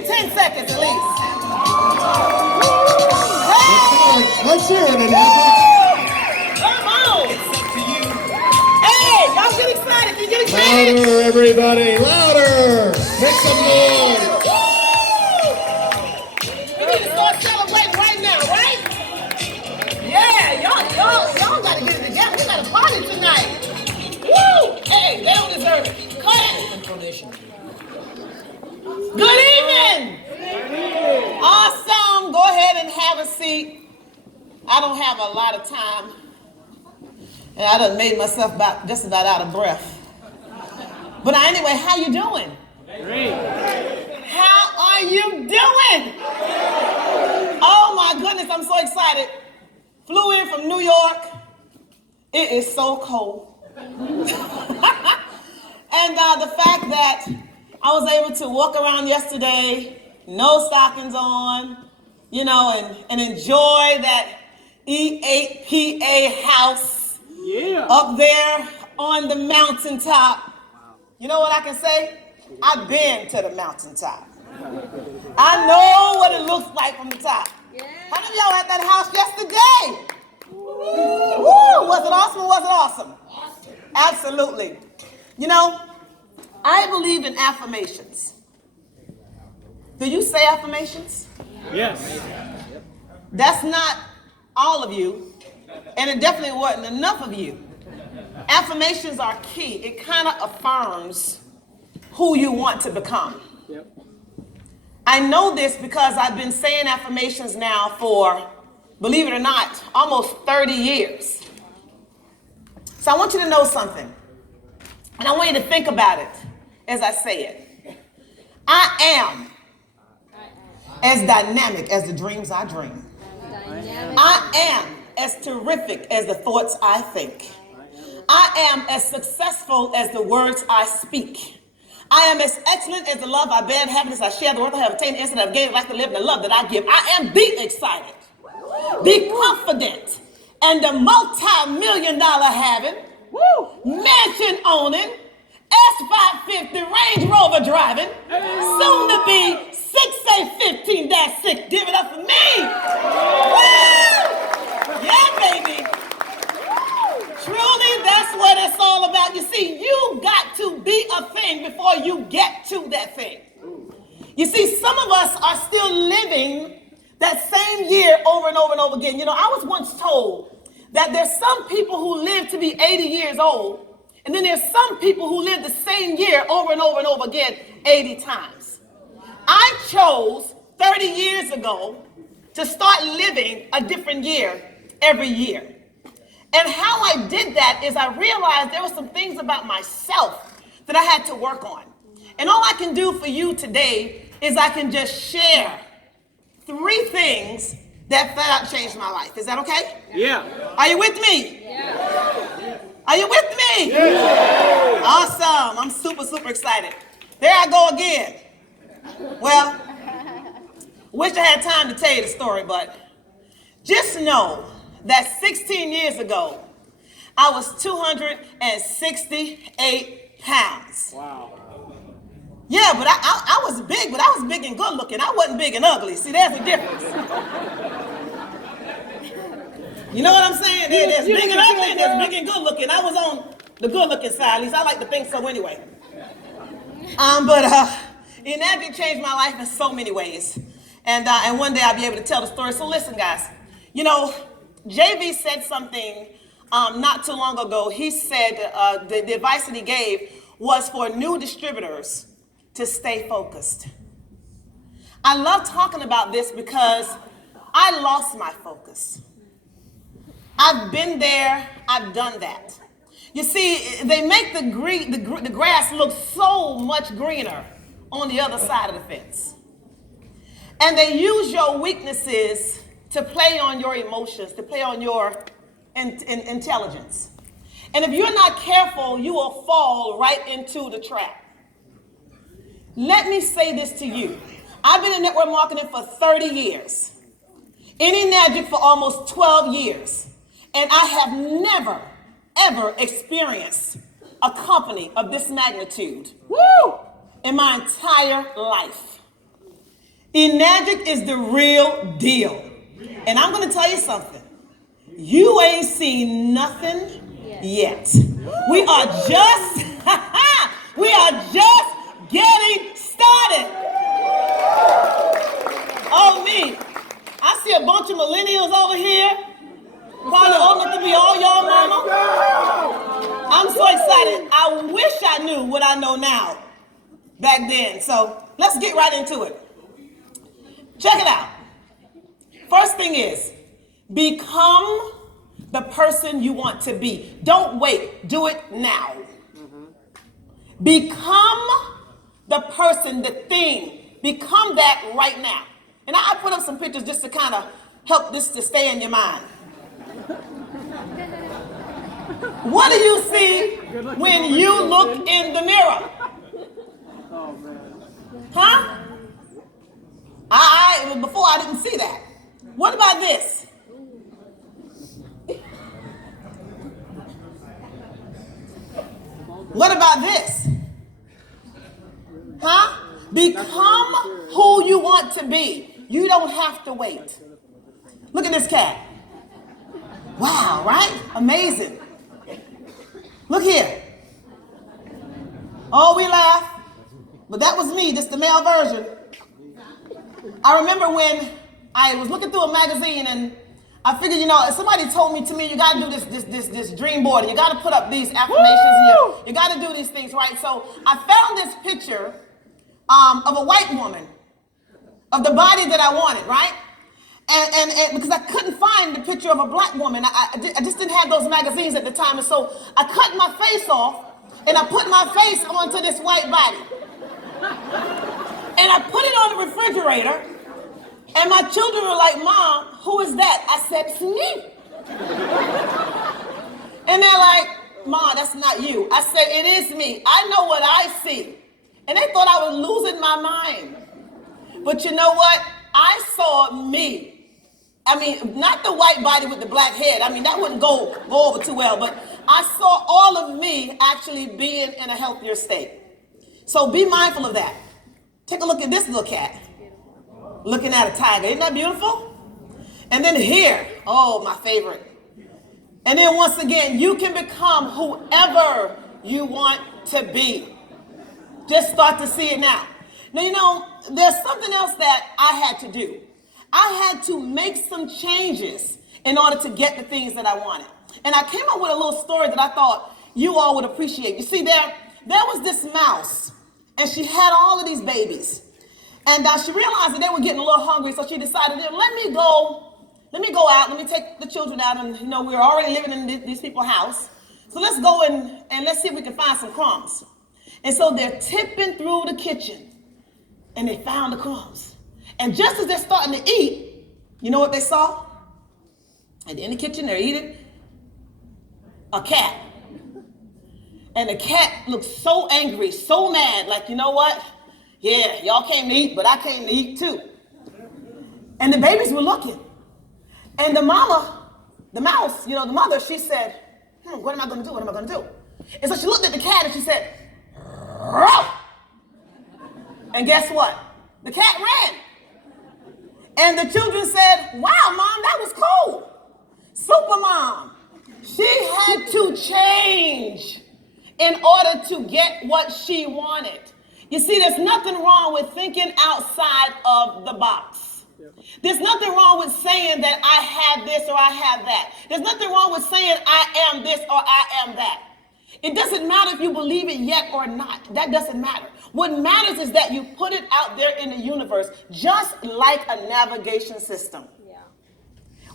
me 10 seconds at least. Let's hear it, Indianapolis. Come on. Hey, y'all get excited. You get excited? Louder, everybody, louder. Make some noise. We need to start celebrating right now, right? Yeah, y'all got to get it together. We got a party tonight. Woo! Hey, they don't deserve it. Go ahead. Good evening. Awesome. Go ahead and have a seat. I don't have a lot of time. And I done made myself just about out of breath. But anyway, how you doing? Great. How are you doing? Oh my goodness, I'm so excited. Flew in from New York. It is so cold. And the fact that I was able to walk around yesterday, no stockings on, you know, and enjoy that E8PA house up there on the mountaintop. You know what I can say? I've been to the mountaintop. I know what it looks like from the top. How many of y'all at that house yesterday? Woo! Was it awesome or was it awesome? Absolutely. You know, I believe in affirmations. Do you say affirmations? Yes. That's not all of you, and it definitely wasn't enough of you. Affirmations are key. It kind of affirms who you want to become. Yep. I know this because I've been saying affirmations now for, believe it or not, almost 30 years. So I want you to know something, and I want you to think about it as I say it. I am as dynamic as the dreams I dream. I am as terrific as the thoughts I think. I am as successful as the words I speak. I am as excellent as the love I bear, happiness I share, the worth I have attained, the instant I've gained, like to live, and the love that I give. I am the excited, the confident, and the multi-million-dollar having, mansion owning, S550 Range Rover driving, soon to be 6A15-6. Give it up for me. Woo! Yeah, baby. Truly, that's what it's all about. You see, you got to be a thing before you get to that thing. You see, some of us are still living that same year over and over and over again. You know, I was once told that there's some people who live to be 80 years old, and then there's some people who live the same year over and over and over again 80 times. I chose 30 years ago to start living a different year every year. And how I did that is I realized there were some things about myself that I had to work on. And all I can do for you today is I can just share 3 things that flat out changed my life. Is that okay? Yeah. Are you with me? Yeah. Are you with me? Yeah. Awesome. I'm super, super excited. There I go again. Well, wish I had time to tell you the story, but just know that 16 years ago, I was 268 pounds. Wow. Yeah, but I was big, but I was big and good looking. I wasn't big and ugly. See, there's a difference. You know what I'm saying? There's big and ugly and there's big and good looking. I was on the good looking side, at least I like to think so anyway. But Enacting changed my life in so many ways. And one day I'll be able to tell the story. So listen, guys, you know, JV said something not too long ago. He said the advice that he gave was for new distributors to stay focused. I love talking about this because I lost my focus. I've been there, I've done that. You see, they make the grass look so much greener on the other side of the fence. And they use your weaknesses to play on your emotions, to play on your intelligence. And if you're not careful, you will fall right into the trap. Let me say this to you. I've been in network marketing for 30 years. In Enagic for almost 12 years. And I have never, ever experienced a company of this magnitude in my entire life. Enagic is the real deal. And I'm going to tell you something. You ain't seen nothing yet. We are just, getting started. Oh, me. I see a bunch of millennials over here. Probably old enough to be all y'all mama. I'm so excited. I wish I knew what I know now back then. So let's get right into it. Check it out. First thing is, become the person you want to be. Don't wait. Do it now. Become the person, the thing. Become that right now. And I put up some pictures just to kind of help this to stay in your mind. What do you see when you look in the mirror? Huh? Before I didn't see that. What about this? What about this? Huh? Become who you want to be. You don't have to wait. Look at this cat. Wow, right? Amazing. Look here. Oh, we laugh. But that was me, just the male version. I remember when I was looking through a magazine and I figured, somebody told me you got to do this dream board and you got to put up these affirmations and you got to do these things, right? So I found this picture of a white woman, of the body that I wanted, right? And because I couldn't find the picture of a black woman, I just didn't have those magazines at the time, and so I cut my face off and I put my face onto this white body. And I put it on the refrigerator, and my children were like, "Mom, who is that?" I said, "It's me." And they're like, "Mom, that's not you." I said, "It is me. I know what I see." And they thought I was losing my mind. But you know what? I saw me. I mean, not the white body with the black head. I mean, that wouldn't go over too well. But I saw all of me actually being in a healthier state. So be mindful of that. Take a look at this little cat. Looking at a tiger. Isn't that beautiful? And then here. Oh, my favorite. And then once again, you can become whoever you want to be. Just start to see it now. Now, there's something else that I had to do. I had to make some changes in order to get the things that I wanted. And I came up with a little story that I thought you all would appreciate. You see, there was this mouse, and she had all of these babies. And she realized that they were getting a little hungry, so she decided, let me go out, let me take the children out, and we're already living in these people's house. So let's go and let's see if we can find some crumbs. And so they're tipping through the kitchen, and they found the crumbs. And just as they're starting to eat, you know what they saw? In the kitchen, they're eating a cat. And the cat looked so angry, so mad, like, you know what? Yeah, y'all came to eat, but I came to eat too. And the babies were looking. And the mama, the mouse, the mother, she said, what am I going to do? What am I going to do? And so she looked at the cat and she said, "Ruff!" And guess what? The cat ran. And the children said, "Wow, Mom, that was cool. Super Mom." She had to change in order to get what she wanted. You see, there's nothing wrong with thinking outside of the box. There's nothing wrong with saying that I have this or I have that. There's nothing wrong with saying I am this or I am that. It doesn't matter if you believe it yet or not. That doesn't matter. What matters is that you put it out there in the universe, just like a navigation system. Yeah.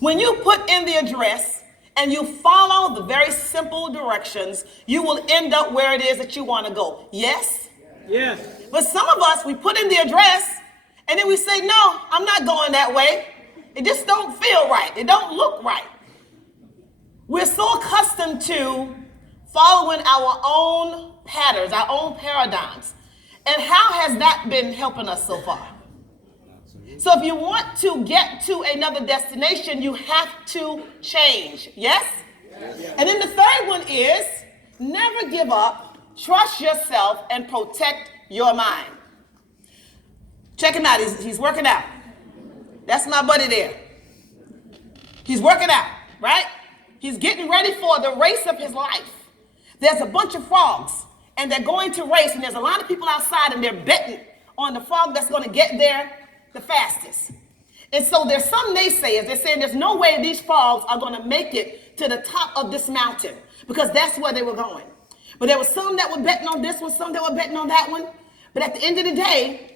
When you put in the address and you follow the very simple directions, you will end up where it is that you want to go. Yes? Yes. But some of us, we put in the address and then we say, no, I'm not going that way. It just don't feel right. It don't look right. We're so accustomed to following our own patterns, our own paradigms. And how has that been helping us so far? So if you want to get to another destination, you have to change. Yes? Yes. And then the third one is never give up, trust yourself, and protect your mind. Check him out. He's working out. That's my buddy there. He's working out, right? He's getting ready for the race of his life. There's a bunch of frogs, and they're going to race, and there's a lot of people outside, and they're betting on the frog that's going to get there the fastest. And so there's some naysayers. They're saying there's no way these frogs are going to make it to the top of this mountain because that's where they were going. But there were some that were betting on this one, some that were betting on that one. But at the end of the day,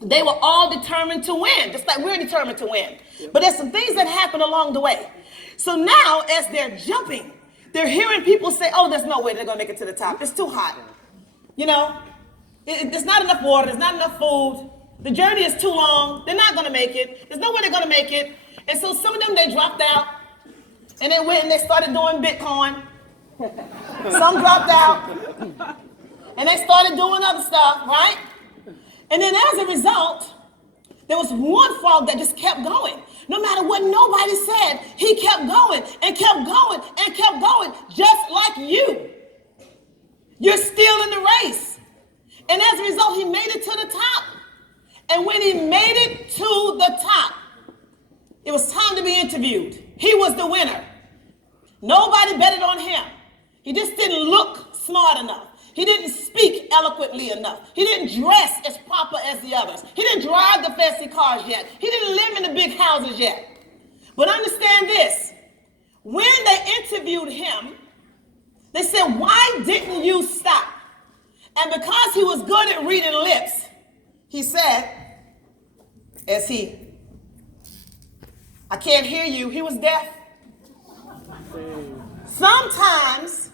they were all determined to win, just like we're determined to win. But there's some things that happen along the way. So now, as they're jumping, they're hearing people say, oh, there's no way they're going to make it to the top. It's too hot. You know, there's not enough water. There's not enough food. The journey is too long. They're not going to make it. There's no way they're going to make it. And so some of them, they dropped out. And they went and they started doing Bitcoin. Some dropped out. And they started doing other stuff, right? And then as a result, there was one frog that just kept going. No matter what nobody said, he kept going and kept going and kept going, just like you. You're still in the race. And as a result, he made it to the top. And when he made it to the top, it was time to be interviewed. He was the winner. Nobody betted on him. He just didn't look smart enough. He didn't speak eloquently enough. He didn't dress as proper as the others. He didn't drive the fancy cars yet. He didn't live in the big houses yet. But understand this. When they interviewed him, they said, why didn't you stop? And because he was good at reading lips, he said, I can't hear you. He was deaf. Sometimes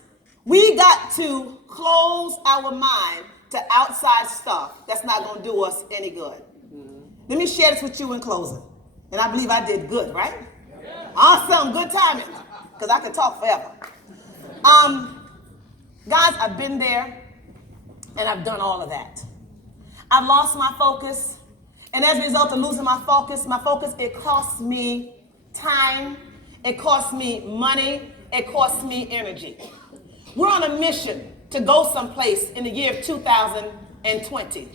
we got to close our mind to outside stuff that's not going to do us any good. Let me share this with you in closing. And I believe I did good, right? Awesome, good timing, because I could talk forever. Guys, I've been there, and I've done all of that. I've lost my focus, and as a result of losing my focus, it cost me time, it cost me money, it cost me energy. We're on a mission to go someplace in the year of 2020.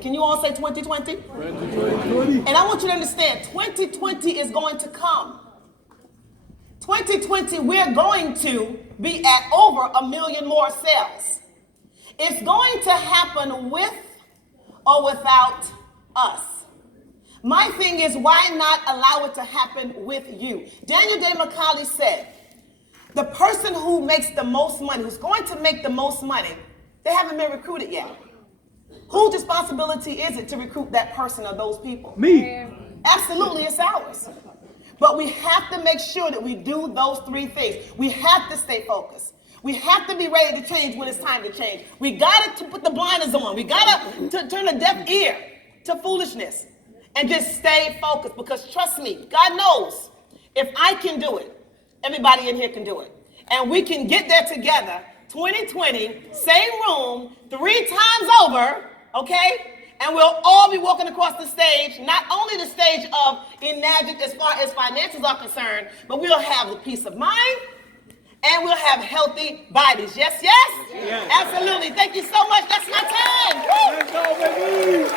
Can you all say 2020? 2020. And I want you to understand, 2020 is going to come. 2020, we're going to be at over 1 million more sales. It's going to happen with or without us. My thing is, why not allow it to happen with you? Daniel Day McCauley said, the person who makes the most money, who's going to make the most money, they haven't been recruited yet. Whose responsibility is it to recruit that person or those people? Me. Absolutely, it's ours. But we have to make sure that we do those 3 things. We have to stay focused. We have to be ready to change when it's time to change. We got to put the blinders on. We got to turn a deaf ear to foolishness and just stay focused, because trust me, God knows if I can do it, everybody in here can do it. And we can get there together, 2020, same room, 3 times over, okay? And we'll all be walking across the stage, not only the stage of Enagic as far as finances are concerned, but we'll have the peace of mind and we'll have healthy bodies. Yes, yes? Yes. Absolutely. Thank you so much. That's my time. Let's go, baby.